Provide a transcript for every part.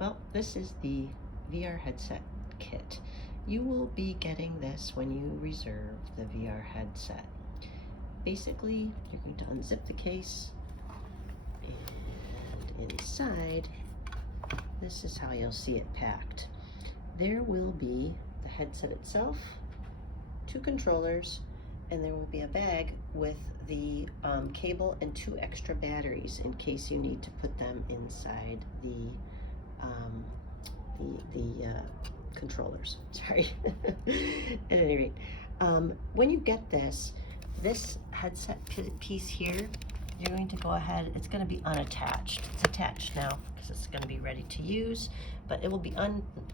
Well, this is the VR headset kit. You will be getting this when you reserve the VR headset. Basically, you're going to unzip the case, and inside, this is how you'll see it packed. There will be the headset itself, 2 controllers, and there will be a bag with the cable and 2 extra batteries in case you need to put them inside the controllers. Sorry. At any rate, when you get this headset piece here, you're going to go ahead, it's going to be unattached. It's attached now because it's going to be ready to use, but it will be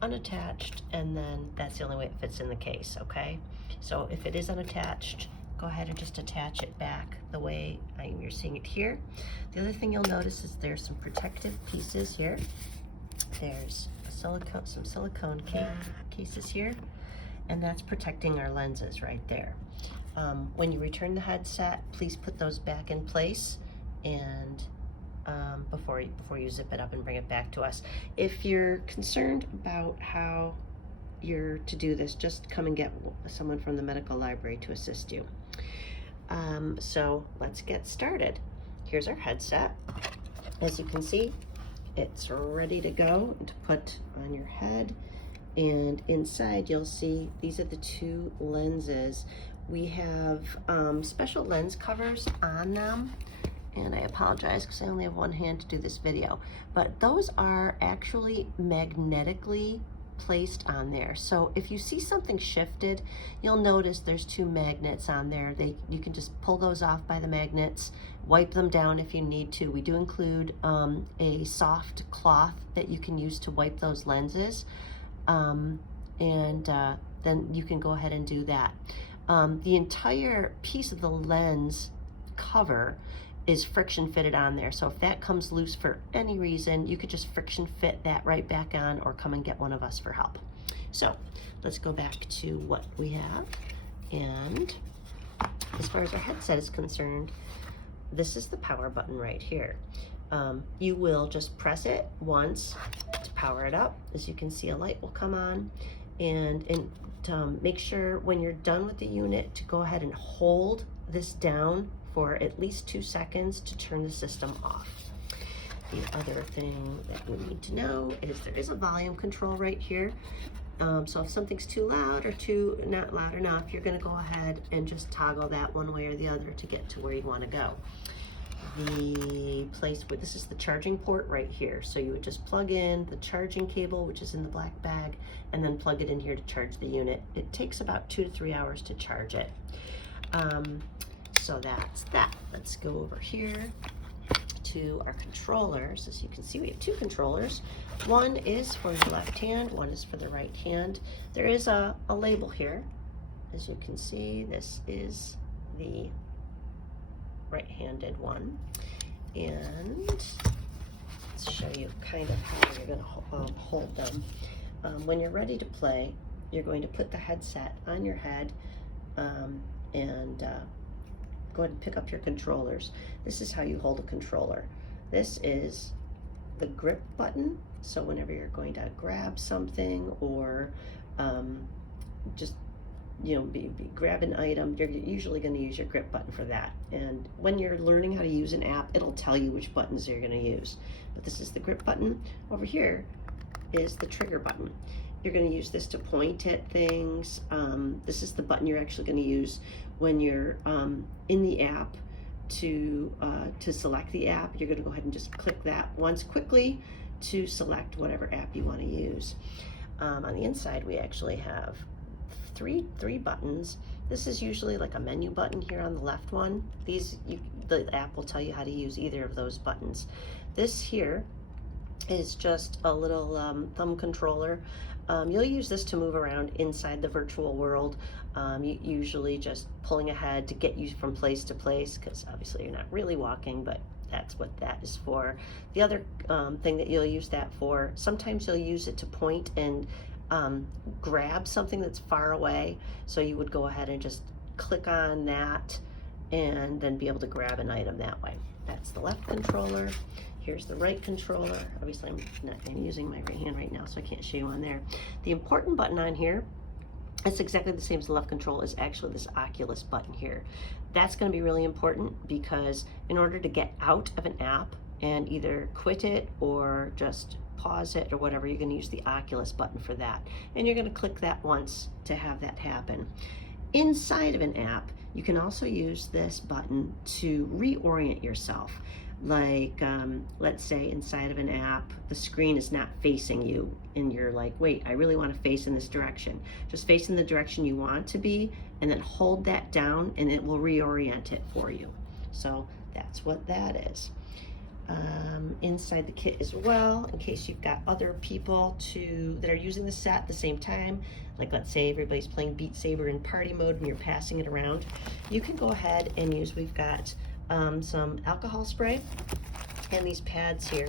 unattached, and then that's the only way it fits in the case, okay? So if it is unattached, go ahead and just attach it back the way you're seeing it here. The other thing you'll notice is there's some protective pieces here. There's some silicone cases here, and that's protecting our lenses right there. When you return the headset, please put those back in place and before you zip it up and bring it back to us. If you're concerned about how you're to do this, just come and get someone from the medical library to assist you. So let's get started. Here's our headset. As you can see, it's ready to go to put on your head, and inside you'll see these are the 2 lenses. We have special lens covers on them, and I apologize because I only have one hand to do this video, but those are actually magnetically placed on there. So if you see something shifted, you'll notice there's 2 magnets on there. You can just pull those off by the magnets, wipe them down if you need to. We do include a soft cloth that you can use to wipe those lenses, and then you can go ahead and do that. The entire piece of the lens cover is friction fitted on there. So if that comes loose for any reason, you could just friction fit that right back on, or come and get one of us for help. So let's go back to what we have. And as far as our headset is concerned, this is the power button right here. You will just press it once to power it up. As you can see, a light will come on, and make sure when you're done with the unit to go ahead and hold this down for at least 2 seconds to turn the system off. The other thing that we need to know is there is a volume control right here. So if something's too loud or not loud enough, you're going to go ahead and just toggle that one way or the other to get to where you want to go. The place where this is the charging port right here. So you would just plug in the charging cable, which is in the black bag, and then plug it in here to charge the unit. It takes about 2 to 3 hours to charge it. So that's that. Let's go over here to our controllers. As you can see, we have 2 controllers. One is for the left hand, one is for the right hand. There is a label here. As you can see, this is the right-handed one. And let's show you kind of how you're going to hold them. When you're ready to play, you're going to put the headset on your head, and go ahead and pick up your controllers. This is how you hold a controller. This is the grip button, so whenever you're going to grab something or just grab an item, you're usually going to use your grip button for that. And when you're learning how to use an app, it'll tell you which buttons you're going to use. But this is the grip button. Over here is the trigger button. You're going to use this to point at things. This is the button you're actually going to use when you're in the app to select the app. You're going to go ahead and just click that once quickly to select whatever app you want to use. On the inside, we actually have three buttons. This is usually like a menu button here on the left one. The app will tell you how to use either of those buttons. This here is just a little thumb controller. You'll use this to move around inside the virtual world. Usually just pulling ahead to get you from place to place, because obviously you're not really walking, but that's what that is for. The other thing that you'll use that for, sometimes you'll use it to point and grab something that's far away. So you would go ahead and just click on that and then be able to grab an item that way. That's the left controller. Here's the right controller. Obviously I'm using my right hand right now, so I can't show you on there. The important button on here, it's exactly the same as the left control, is actually this Oculus button here. That's going to be really important because in order to get out of an app and either quit it or just pause it or whatever, you're going to use the Oculus button for that. And you're going to click that once to have that happen. Inside of an app, you can also use this button to reorient yourself. Like, let's say inside of an app, the screen is not facing you and you're like, wait, I really want to face in this direction. Just face in the direction you want to be and then hold that down and it will reorient it for you. So that's what that is. Inside the kit as well, in case you've got other people that are using the set at the same time, like let's say everybody's playing Beat Saber in party mode and you're passing it around, you can go ahead and use, we've got some alcohol spray and these pads here,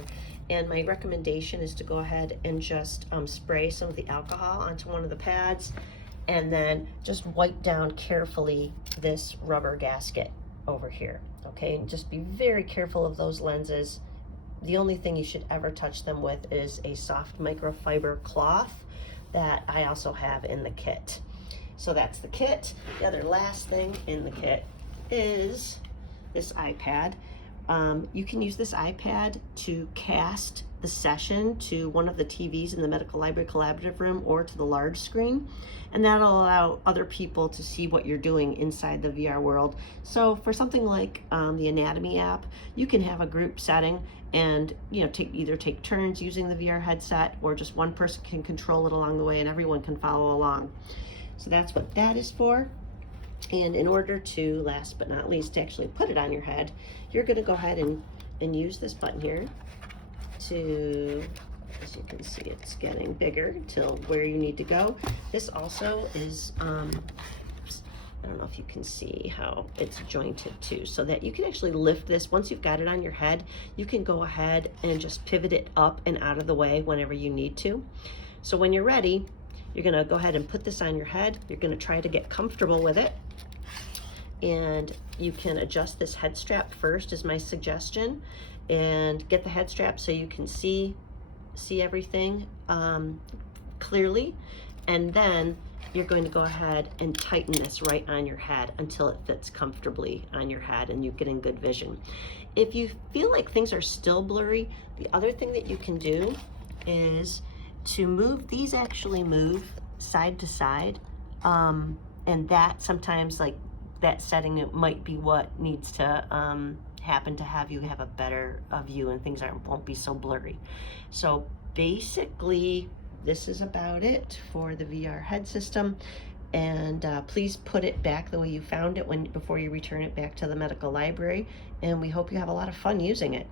and my recommendation is to go ahead and just spray some of the alcohol onto one of the pads and then just wipe down carefully this rubber gasket over here. Okay, and just be very careful of those lenses. The only thing you should ever touch them with is a soft microfiber cloth that I also have in the kit. So that's the kit. The other last thing in the kit is this iPad. You can use this iPad to cast the session to one of the TVs in the Medical Library Collaborative Room or to the large screen, and that'll allow other people to see what you're doing inside the VR world. So for something like the anatomy app, you can have a group setting and either take turns using the VR headset, or just one person can control it along the way and everyone can follow along. So that's what that is for. And in order to, last but not least, to actually put it on your head, you're going to go ahead and use this button here to, as you can see, it's getting bigger till where you need to go. This also is, I don't know if you can see how it's jointed too, so that you can actually lift this. Once you've got it on your head, you can go ahead and just pivot it up and out of the way whenever you need to. So when you're ready, you're going to go ahead and put this on your head. You're going to try to get comfortable with it. And you can adjust this head strap first, is my suggestion, and get the head strap so you can see everything clearly. And then you're going to go ahead and tighten this right on your head until it fits comfortably on your head and you get in good vision. If you feel like things are still blurry, the other thing that you can do is to move, these actually move side to side, and that sometimes, like that setting, it might be what needs to happen to have you have a better view and things won't be so blurry. So basically this is about it for the VR head system, and please put it back the way you found it before you return it back to the medical library, and we hope you have a lot of fun using it.